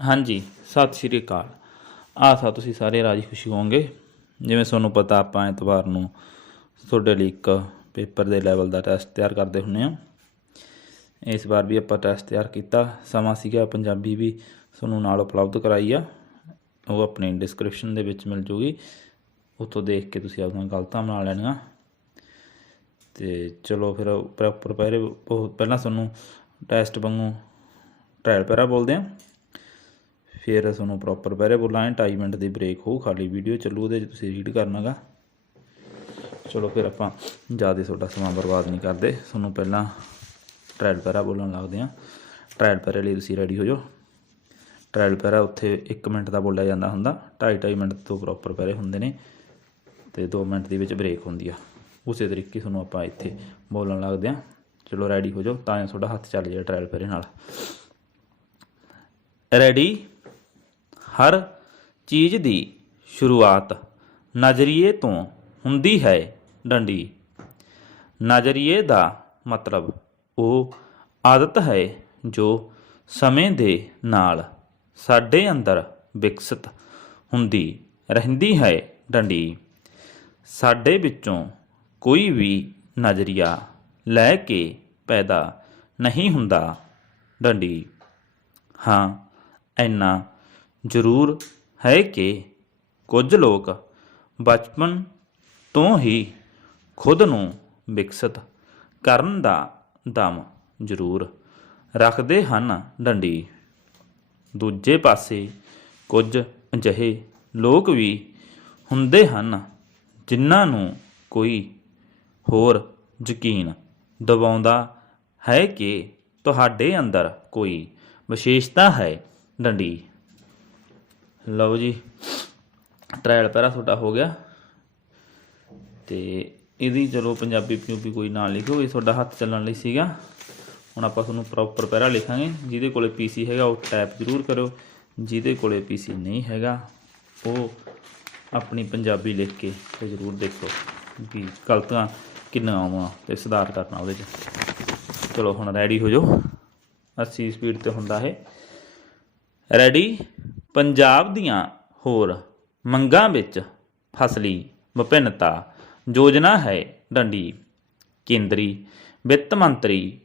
ਹਾਂਜੀ, ਸਤਿ ਸ਼੍ਰੀ ਅਕਾਲ। ਆਸਾ, ਤੁਸੀਂ ਸਾਰੇ ਰਾਜੀ ਖੁਸ਼ੀ ਹੋਵੋਗੇ? ਜਿਵੇਂ ਤੁਹਾਨੂੰ ਪਤਾ, ਆਪਾਂ ਐਤਵਾਰ ਨੂੰ ਤੁਹਾਡੇ ਲਈ ਇੱਕ ਪੇਪਰ ਦੇ ਲੈਵਲ ਦਾ ਟੈਸਟ ਤਿਆਰ ਕਰਦੇ ਹੁੰਨੇ ਆ। ਇਸ ਵਾਰ ਵੀ ਆਪਾਂ ਟੈਸਟ ਤਿਆਰ ਕੀਤਾ। ਸਮਾਂ ਸੀਗਾ ਪੰਜਾਬੀ ਵੀ ਤੁਹਾਨੂੰ ਨਾਲ ਉਪਲਬਧ ਕਰਾਈ ਆ। ਉਹ ਆਪਣੀ ਡਿਸਕ੍ਰਿਪਸ਼ਨ ਦੇ ਵਿੱਚ ਮਿਲ ਜੂਗੀ। ਉੱਥੋਂ ਦੇਖ ਕੇ ਤੁਸੀਂ ਆਪਣੀਆਂ ਗਲਤਾਂ ਬਣਾ ਲੈਣੀਆਂ। ਤੇ ਚਲੋ ਫਿਰ ਪ੍ਰੋਪਰ ਪਹਿਰੇ ਉਹ ਪਹਿਲਾਂ ਤੁਹਾਨੂੰ ਟੈਸਟ ਵਾਂਗੂ ਟ੍ਰਾਇਲ ਪੈਰਾ ਬੋਲਦੇ ਆ। ਫਿਰ ਤੁਹਾਨੂੰ ਪ੍ਰੋਪਰ ਪਹਿਰੇ ਬੋਲਾਂਗੇ 2.5 ਮਿੰਟ ਦੀ ਬ੍ਰੇਕ ਹੋਊ, ਖਾਲੀ ਵੀਡੀਓ ਚੱਲੂ, ਉਹਦੇ 'ਚ ਤੁਸੀਂ ਰੀਡ ਕਰਨਾਗਾ। ਚਲੋ ਫਿਰ ਆਪਾਂ ਜ਼ਿਆਦਾ ਤੁਹਾਡਾ ਸਮਾਂ ਬਰਬਾਦ ਨਹੀਂ ਕਰਦੇ। ਤੁਹਾਨੂੰ ਪਹਿਲਾਂ ਟ੍ਰਾਇਲ ਪੈਰਾ ਬੋਲਣ ਲੱਗਦੇ ਆ। ਟ੍ਰਾਇਲ ਪੈਰੇ ਲਈ ਤੁਸੀਂ ਰੈਡੀ ਹੋ ਜਾਓ ਟ੍ਰਾਇਲ ਪੈਰਾ ਉੱਥੇ 1 ਮਿੰਟ ਦਾ ਬੋਲਿਆ ਜਾਂਦਾ ਹੁੰਦਾ। 2.5 2.5 ਮਿੰਟ ਤੋਂ ਪ੍ਰੋਪਰ ਪੈਰੇ ਹੁੰਦੇ ਨੇ ਤੇ 2 ਮਿੰਟ ਦੇ ਵਿੱਚ ਬ੍ਰੇਕ ਹੁੰਦੀ ਆ। ਉਸੇ ਤਰੀਕੇ ਤੁਹਾਨੂੰ ਆਪਾਂ ਇੱਥੇ ਬੋਲਣ ਲੱਗਦੇ ਆ। ਚਲੋ ਰੈਡੀ ਹੋ ਜਾਓ ਤਾਂ ਤੁਹਾਡਾ ਹੱਥ ਚੱਲ ਜਾਏ ਟ੍ਰਾਇਲ ਪੈਰੇ ਨਾਲ। ਰੈਡੀ ਹਰ ਚੀਜ਼ ਦੀ ਸ਼ੁਰੂਆਤ ਨਜ਼ਰੀਏ ਤੋਂ ਹੁੰਦੀ ਹੈ ਡੰਡੀ। ਨਜ਼ਰੀਏ ਦਾ ਮਤਲਬ ਉਹ ਆਦਤ ਹੈ ਜੋ ਸਮੇਂ ਦੇ ਨਾਲ ਸਾਡੇ ਅੰਦਰ ਵਿਕਸਿਤ ਹੁੰਦੀ ਰਹਿੰਦੀ ਹੈ ਡੰਡੀ। ਸਾਡੇ ਵਿੱਚੋਂ ਕੋਈ ਵੀ ਨਜ਼ਰੀਆ ਲੈ ਕੇ ਪੈਦਾ ਨਹੀਂ ਹੁੰਦਾ ਡੰਡੀ। ਹਾਂ, ਇੰਨਾ ਜ਼ਰੂਰ ਹੈ ਕਿ ਕੁਝ ਲੋਕ ਬਚਪਨ ਤੋਂ ਹੀ ਖੁਦ ਨੂੰ ਵਿਕਸਿਤ ਕਰਨ ਦਾ ਦਮ ਜ਼ਰੂਰ ਰੱਖਦੇ ਹਨ। ਡੰਡੀ। ਦੂਜੇ ਪਾਸੇ ਕੁਝ ਅਜਿਹੇ ਲੋਕ ਵੀ ਹੁੰਦੇ ਹਨ ਜਿਨ੍ਹਾਂ ਨੂੰ ਕੋਈ ਹੋਰ ਯਕੀਨ ਦਿਵਾਉਂਦਾ ਹੈ ਕਿ ਤੁਹਾਡੇ ਅੰਦਰ ਕੋਈ ਵਿਸ਼ੇਸ਼ਤਾ ਹੈ। ਡੰਡੀ। ਲਓ ਜੀ ਟ੍ਰਾਇਲ ਪਹਿਰਾ ਤੁਹਾਡਾ ਹੋ ਗਿਆ। ਤੇ ਇਹਦੀ ਚਲੋ ਪੰਜਾਬੀ ਪੰਜਾਬੀ ਕੋਈ ਨਾ ਲਿਖੋ, ਇਹ ਤੁਹਾਡਾ ਹੱਥ ਚੱਲਣ ਲਈ ਸੀਗਾ। ਹੁਣ ਆਪਾਂ ਤੁਹਾਨੂੰ ਪ੍ਰੋਪਰ ਪਹਿਰਾ ਲਿਖਾਂਗੇ। ਜਿਹਦੇ ਕੋਲੇ ਪੀਸੀ ਹੈਗਾ, ਉਹ ਟਾਈਪ ਜ਼ਰੂਰ ਕਰਿਓ। ਜਿਹਦੇ ਕੋਲੇ ਪੀਸੀ ਨਹੀਂ ਹੈਗਾ, ਉਹ ਆਪਣੀ ਪੰਜਾਬੀ ਲਿਖ ਕੇ ਤੇ ਜ਼ਰੂਰ ਦੇਖੋ ਵੀ ਗਲਤਾਂ ਕਿੰਨਾ ਆਵਾਂ ਤੇ ਸੁਧਾਰ ਕਰਨਾ ਉਹਦੇ 'ਚ। ਚਲੋ ਹੁਣ ਰੈਡੀ ਹੋ ਜਾਓ। 80 ਸਪੀਡ ਤੇ ਹੁੰਦਾ ਇਹ। ਰੈਡੀ ਪੰਜਾਬ ਦੀਆਂ ਹੋਰ ਮੰਗਾਂ ਵਿੱਚ ਫਸਲੀ ਵਿਭਿੰਨਤਾ ਯੋਜਨਾ ਹੈ ਡੰਡੀ। ਕੇਂਦਰੀ ਵਿੱਤ ਮੰਤਰੀ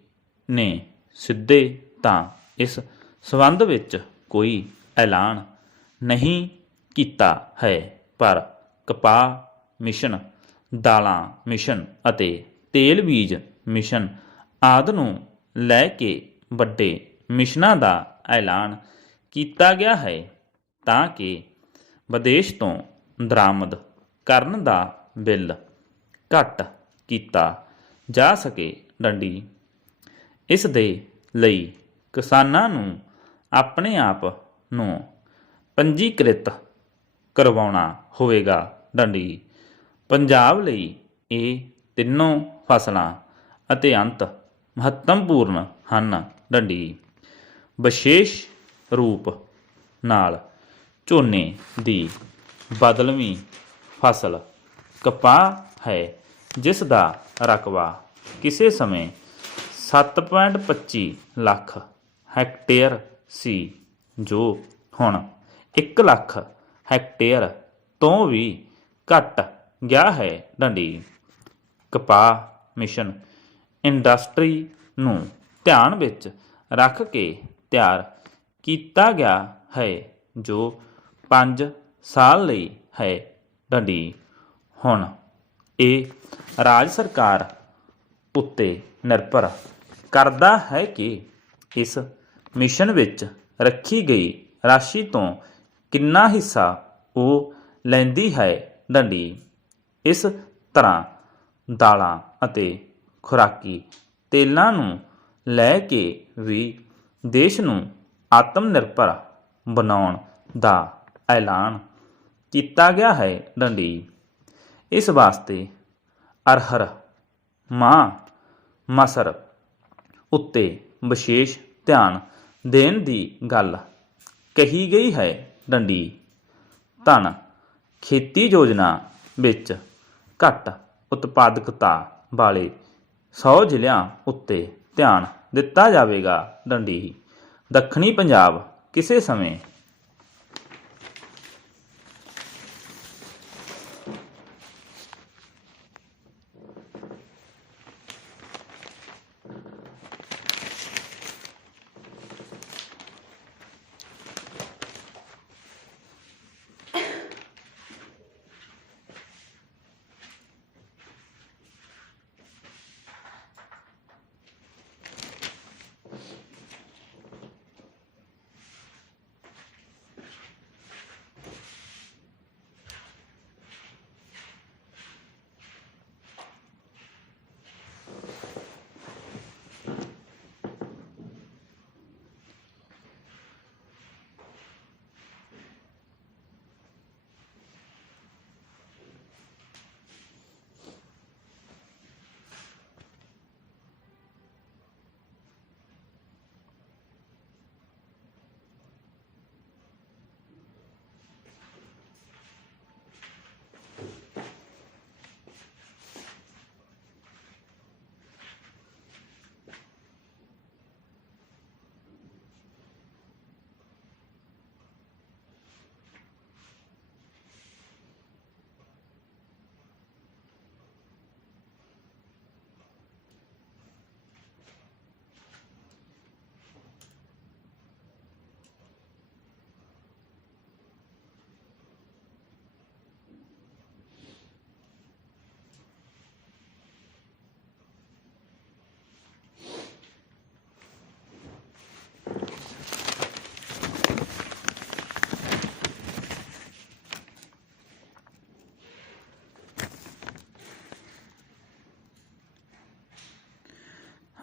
ਨੇ ਸਿੱਧੇ ਤਾਂ ਇਸ ਸਬੰਧ ਵਿੱਚ ਕੋਈ ਐਲਾਨ ਨਹੀਂ ਕੀਤਾ ਹੈ, ਪਰ ਕਪਾਹ ਮਿਸ਼ਨ, ਦਾਲਾਂ ਮਿਸ਼ਨ ਅਤੇ ਤੇਲ ਬੀਜ ਮਿਸ਼ਨ ਆਦਿ ਨੂੰ ਲੈ ਕੇ ਵੱਡੇ ਮਿਸ਼ਨਾਂ ਦਾ ਐਲਾਨ ਕੀਤਾ ਗਿਆ ਹੈ। ਤਾਂ ਕਿ ਵਿਦੇਸ਼ ਤੋਂ ਦਰਾਮਦ ਕਰਨ ਦਾ ਬਿੱਲ ਘੱਟ ਕੀਤਾ ਜਾ ਸਕੇ ਡੰਡੀ। ਇਸ ਦੇ ਲਈ ਕਿਸਾਨਾਂ ਨੂੰ ਆਪਣੇ ਆਪ ਨੂੰ ਪੰਜੀਕ੍ਰਿਤ ਕਰਵਾਉਣਾ ਹੋਵੇਗਾ ਡੰਡੀ। ਪੰਜਾਬ ਲਈ ਇਹ ਤਿੰਨੋਂ ਫਸਲਾਂ ਅਤੇ ਅੰਤ ਮਹੱਤਵਪੂਰਨ ਹਨ ਡੰਡੀ। ਵਿਸ਼ੇਸ਼ ਰੂਪ ਨਾਲ ਝੋਨੇ ਦੀ ਬਦਲਵੀਂ ਫਸਲ ਕਪਾਹ ਹੈ, ਜਿਸ ਦਾ ਰਕਬਾ ਕਿਸੇ ਸਮੇਂ 7.25 ਲੱਖ ਹੈਕਟੇਅਰ ਸੀ, ਜੋ ਹੁਣ 1 ਲੱਖ ਹੈਕਟੇਅਰ ਤੋਂ ਵੀ ਘਟ ਗਿਆ ਹੈ। ਡੰਡੀ, ਕਪਾਹ ਮਿਸ਼ਨ ਇੰਡਸਟਰੀ ਨੂੰ ਧਿਆਨ ਵਿੱਚ ਰੱਖ ਕੇ ਤਿਆਰ ਕੀਤਾ ਗਿਆ ਹੈ, ਜੋ 5 ਸਾਲ ਲਈ ਹੈ ਡੰਡੀ। ਹੁਣ ਇਹ ਰਾਜ ਸਰਕਾਰ ਉੱਤੇ ਨਿਰਭਰ ਕਰਦਾ ਹੈ ਕਿ ਇਸ ਮਿਸ਼ਨ ਵਿੱਚ ਰੱਖੀ ਗਈ ਰਾਸ਼ੀ ਤੋਂ ਕਿੰਨਾ ਹਿੱਸਾ ਉਹ ਲੈਂਦੀ ਹੈ ਡੰਡੀ। ਇਸ ਤਰ੍ਹਾਂ ਦਾਲਾਂ ਅਤੇ ਖੁਰਾਕੀ ਤੇਲਾਂ ਨੂੰ ਲੈ ਕੇ ਵੀ ਦੇਸ਼ ਨੂੰ ਆਤਮ ਨਿਰਭਰ ਬਣਾਉਣ ਦਾ ਐਲਾਨ ਕੀਤਾ ਗਿਆ ਹੈ ਡੰਡੀ ਇਸ ਵਾਸਤੇ ਅਰਹਰ ਮਾਂ ਮਸਰ ਉੱਤੇ ਵਿਸ਼ੇਸ਼ ਧਿਆਨ ਦੇਣ ਦੀ ਗੱਲ ਕਹੀ ਗਈ ਹੈ ਡੰਡੀ ਧਨ ਖੇਤੀ ਯੋਜਨਾ ਵਿੱਚ ਘੱਟ ਉਤਪਾਦਕਤਾ ਵਾਲੇ 100 ਜ਼ਿਲ੍ਹਿਆਂ ਉੱਤੇ ਧਿਆਨ ਦਿੱਤਾ ਜਾਵੇਗਾ ਡੰਡੀ ਦੱਖਣੀ ਪੰਜਾਬ ਕਿਸੇ ਸਮੇਂ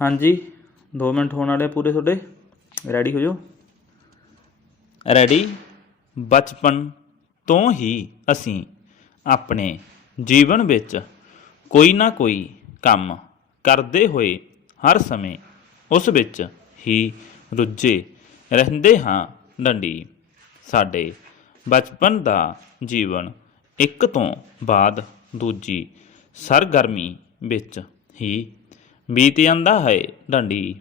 ਹਾਂਜੀ 2 ਮਿੰਟ ਹੋਣ ਵਾਲੇ ਪੂਰੇ ਤੁਹਾਡੇ। ਰੈਡੀ ਹੋ ਜਾਓ? ਰੈਡੀ ਬਚਪਨ ਤੋਂ ਹੀ ਅਸੀਂ ਆਪਣੇ ਜੀਵਨ ਵਿੱਚ ਕੋਈ ਨਾ ਕੋਈ ਕੰਮ ਕਰਦੇ ਹੋਏ ਹਰ ਸਮੇਂ ਉਸ ਵਿੱਚ ਹੀ ਰੁੱਝੇ ਰਹਿੰਦੇ ਹਾਂ ਡੰਡੀ। ਸਾਡੇ ਬਚਪਨ ਦਾ ਜੀਵਨ ਇੱਕ ਤੋਂ ਬਾਅਦ ਦੂਜੀ ਸਰਗਰਮੀ ਵਿੱਚ ਹੀ ਬੀਤ ਜਾਂਦਾ ਹੈ ਡੰਡੀ।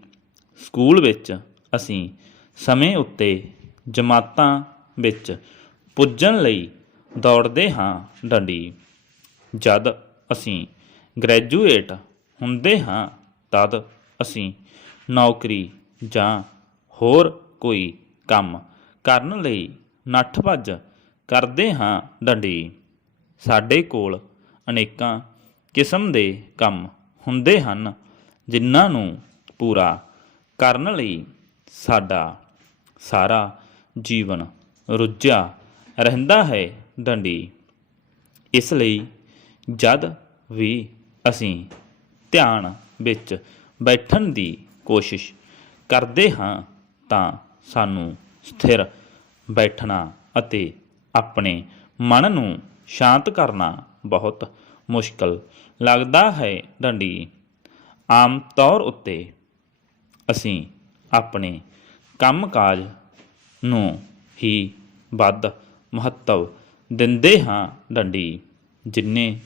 ਸਕੂਲ ਵਿੱਚ ਅਸੀਂ ਸਮੇਂ ਉੱਤੇ ਜਮਾਤਾਂ ਵਿੱਚ ਪੁੱਜਣ ਲਈ ਦੌੜਦੇ ਹਾਂ ਡੰਡੀ। ਜਦ ਅਸੀਂ ਗ੍ਰੈਜੂਏਟ ਹੁੰਦੇ ਹਾਂ, ਤਦ ਅਸੀਂ ਨੌਕਰੀ ਜਾਂ ਹੋਰ ਕੋਈ ਕੰਮ ਕਰਨ ਲਈ ਨੱਠ ਭੱਜ ਕਰਦੇ ਹਾਂ ਡੰਡੀ। ਸਾਡੇ ਕੋਲ ਅਨੇਕਾਂ ਕਿਸਮ ਦੇ ਕੰਮ ਹੁੰਦੇ ਹਨ। ਜਿਨ੍ਹਾਂ ਨੂੰ ਪੂਰਾ ਕਰਨ ਲਈ ਸਾਡਾ ਸਾਰਾ ਜੀਵਨ ਰੁੱਝਿਆ ਰਹਿੰਦਾ ਹੈ ਡੰਡੀ ਇਸ ਲਈ ਜਦ ਵੀ ਅਸੀਂ ਧਿਆਨ ਵਿੱਚ ਬੈਠਣ ਦੀ ਕੋਸ਼ਿਸ਼ ਕਰਦੇ ਹਾਂ ਤਾਂ ਸਾਨੂੰ ਸਥਿਰ ਬੈਠਣਾ ਅਤੇ ਆਪਣੇ ਮਨ ਨੂੰ ਸ਼ਾਂਤ ਕਰਨਾ ਬਹੁਤ ਮੁਸ਼ਕਲ ਲੱਗਦਾ ਹੈ ਡੰਡੀ ਆਮ ਤੌਰ ਉੱਤੇ ਅਸੀਂ ਆਪਣੇ ਕੰਮਕਾਜ ਨੂੰ ਹੀ ਵੱਧ ਮਹੱਤਵ ਦਿੰਦੇ ਹਾਂ, ਡੰਡੀ। ਜਿੰਨੇ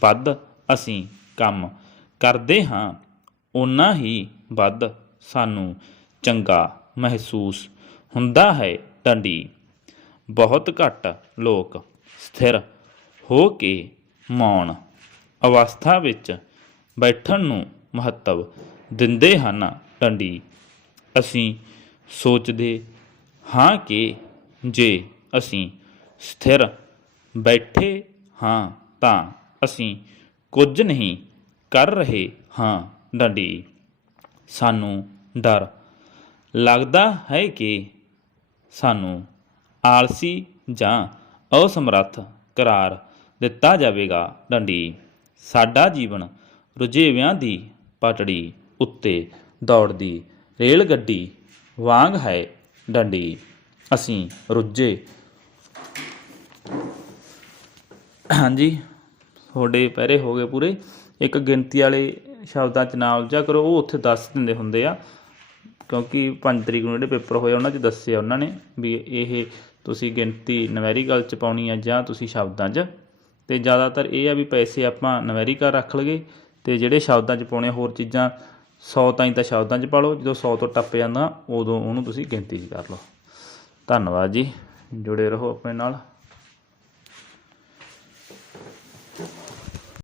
ਵੱਧ ਅਸੀਂ ਕੰਮ ਕਰਦੇ ਹਾਂ ਉਨਾ ਹੀ ਵੱਧ ਸਾਨੂੰ ਚੰਗਾ ਮਹਿਸੂਸ ਹੁੰਦਾ ਹੈ, ਡੰਡੀ। ਬਹੁਤ ਘੱਟ ਲੋਕ ਸਥਿਰ ਹੋ ਕੇ ਮੌਨ ਅਵਸਥਾ ਵਿੱਚ ਬੈਠਣ ਨੂੰ ਮਹੱਤਵ ਦਿੰਦੇ ਹਨ ਡੰਡੀ ਅਸੀਂ ਸੋਚਦੇ ਹਾਂ ਕਿ ਜੇ ਅਸੀਂ ਸਥਿਰ ਬੈਠੇ ਹਾਂ ਤਾਂ ਅਸੀਂ ਕੁਝ ਨਹੀਂ ਕਰ ਰਹੇ ਹਾਂ ਡੰਡੀ ਸਾਨੂੰ ਡਰ ਲੱਗਦਾ ਹੈ ਕਿ ਸਾਨੂੰ ਆਲਸੀ ਜਾਂ ਅਸਮਰੱਥ ਕਰਾਰ ਦਿੱਤਾ ਜਾਵੇਗਾ ਡੰਡੀ ਸਾਡਾ ਜੀਵਨ ਰੁਝੇਵਿਆਂ ਦੀ ਪਟੜੀ ਉੱਤੇ ਦੌੜਦੀ ਰੇਲ ਗੱਡੀ ਵਾਂਗ ਹੈ ਡੰਡੀ। ਅਸੀਂ ਰੁੱਝੇ। ਹਾਂਜੀ, ਤੁਹਾਡੇ ਪਹਿਰੇ ਹੋ ਗਏ ਪੂਰੇ। ਇੱਕ ਗਿਣਤੀ ਵਾਲੇ ਸ਼ਬਦਾਂ 'ਚ ਨਾ ਉਲਝਿਆ ਕਰੋ, ਉਹ ਉੱਥੇ ਦੱਸ ਦਿੰਦੇ ਹੁੰਦੇ ਆ। ਕਿਉਂਕਿ 5 ਤਰੀਕ ਨੂੰ ਜਿਹੜੇ ਪੇਪਰ ਹੋਏ ਉਹਨਾਂ 'ਚ ਦੱਸਿਆ ਉਹਨਾਂ ਨੇ ਵੀ ਇਹ ਤੁਸੀਂ ਗਿਣਤੀ ਨਵੈਰੀਕਲ 'ਚ ਪਾਉਣੀ ਆ ਜਾਂ ਤੁਸੀਂ ਸ਼ਬਦਾਂ 'ਚ। ਤੇ ਜ਼ਿਆਦਾਤਰ ਇਹ ਆ ਵੀ ਪੈਸੇ ਆਪਾਂ ਨਵੈਰੀਕਲ ਰੱਖ ਲਈਏ ਤੇ ਜਿਹੜੇ ਸ਼ਬਦਾਂ 'ਚ ਪਾਉਣੇ ਹੋਰ ਚੀਜ਼ਾਂ 100 ਤਾਈਂ ਤਾਂ ਸ਼ਬਦਾਂ 'ਚ ਪਾ ਲਓ, ਜਦੋਂ 100 ਤੋਂ ਟੱਪ ਜਾਂਦਾ, ਉਦੋਂ ਉਹਨੂੰ ਤੁਸੀਂ ਗਿਣਤੀ 'ਚ ਕਰ ਲਓ। ਧੰਨਵਾਦ ਜੀ, ਜੁੜੇ ਰਹੋ ਆਪਣੇ ਨਾਲ।